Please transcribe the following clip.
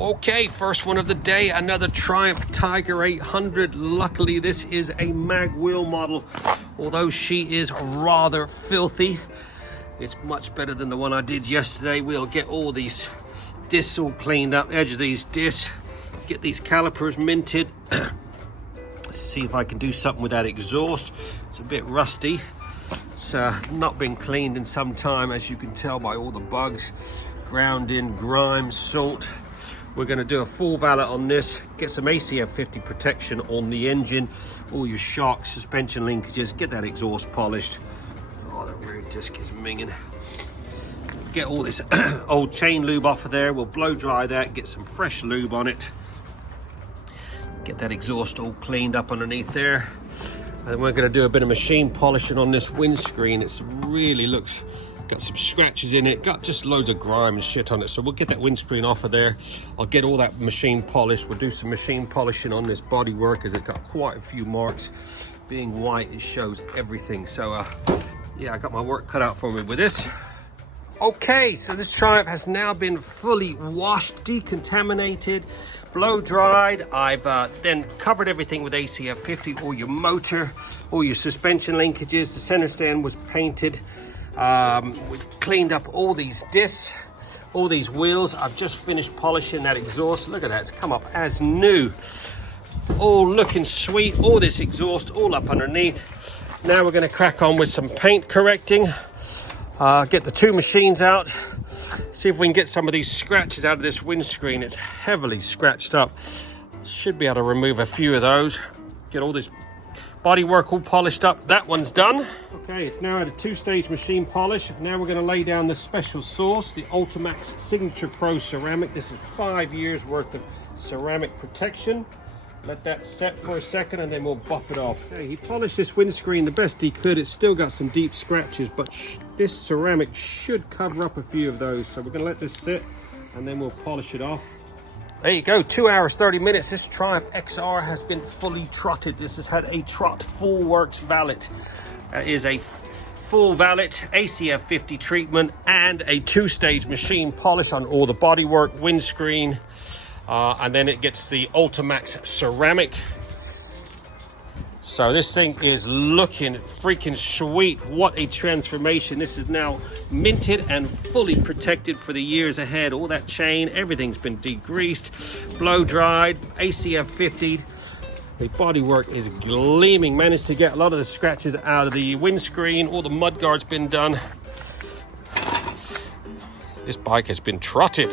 Okay, first one of the day, another Triumph Tiger 800. Luckily, this is a mag wheel model. Although she is rather filthy, it's much better than the one I did yesterday. We'll get all these discs all cleaned up, edge of these discs, get these calipers minted. Let's see if I can do something with that exhaust. It's a bit rusty. It's not been cleaned in some time, as you can tell by all the bugs, ground in, grime, salt. We're going to do a full valet on this, get some ACF 50 protection on the engine, all your shocks, suspension linkages, get that exhaust polished. Oh, that rear disc is minging. Get all this old chain lube off of there. We'll blow dry that, get some fresh lube on it. Get that exhaust all cleaned up underneath there. And we're going to do a bit of machine polishing on this windscreen. It really looks, got some scratches in it, got just loads of grime and shit on it. So we'll get that windscreen off of there. I'll get all that machine polished. We'll do some machine polishing on this bodywork, as it's got quite a few marks. Being white, it shows everything. So yeah, I got my work cut out for me with this. Okay, so this Triumph has now been fully washed, decontaminated, blow dried. I've then covered everything with ACF 50, all your motor, all your suspension linkages. The center stand was painted. We've cleaned up all these discs, all these wheels. I've just finished polishing that exhaust. Look at that, it's come up as new. All looking sweet, all this exhaust all up underneath. Now we're going to crack on with some paint correcting. Get the two machines out, see if we can get some of these scratches out of this windscreen. It's heavily scratched up. Should be able to remove a few of those. Get all this bodywork all polished up. That one's done. Okay, it's now at a two-stage machine polish. Now we're going to lay down the special sauce, the Ultimax Signature Pro Ceramic. This is 5 years worth of ceramic protection. Let that set for a second and then we'll buff it off. Okay, he polished this windscreen the best he could. It's still got some deep scratches, but this ceramic should cover up a few of those. So we're going to let this sit and then we'll polish it off. There you go, 2 hours, 30 minutes. This Triumph XR has been fully trotted. This has had a Trott Full Works valet. Is a full valet, ACF 50 treatment, and a two-stage machine polish on all the bodywork, windscreen, and then it gets the Ultimax ceramic. So this thing is looking freaking sweet. What a transformation. This is now minted and fully protected for the years ahead. All that chain, everything's been degreased, blow dried, ACF 50'd. The bodywork is gleaming. Managed to get a lot of the scratches out of the windscreen. All the mud guard's been done. This bike has been trotted.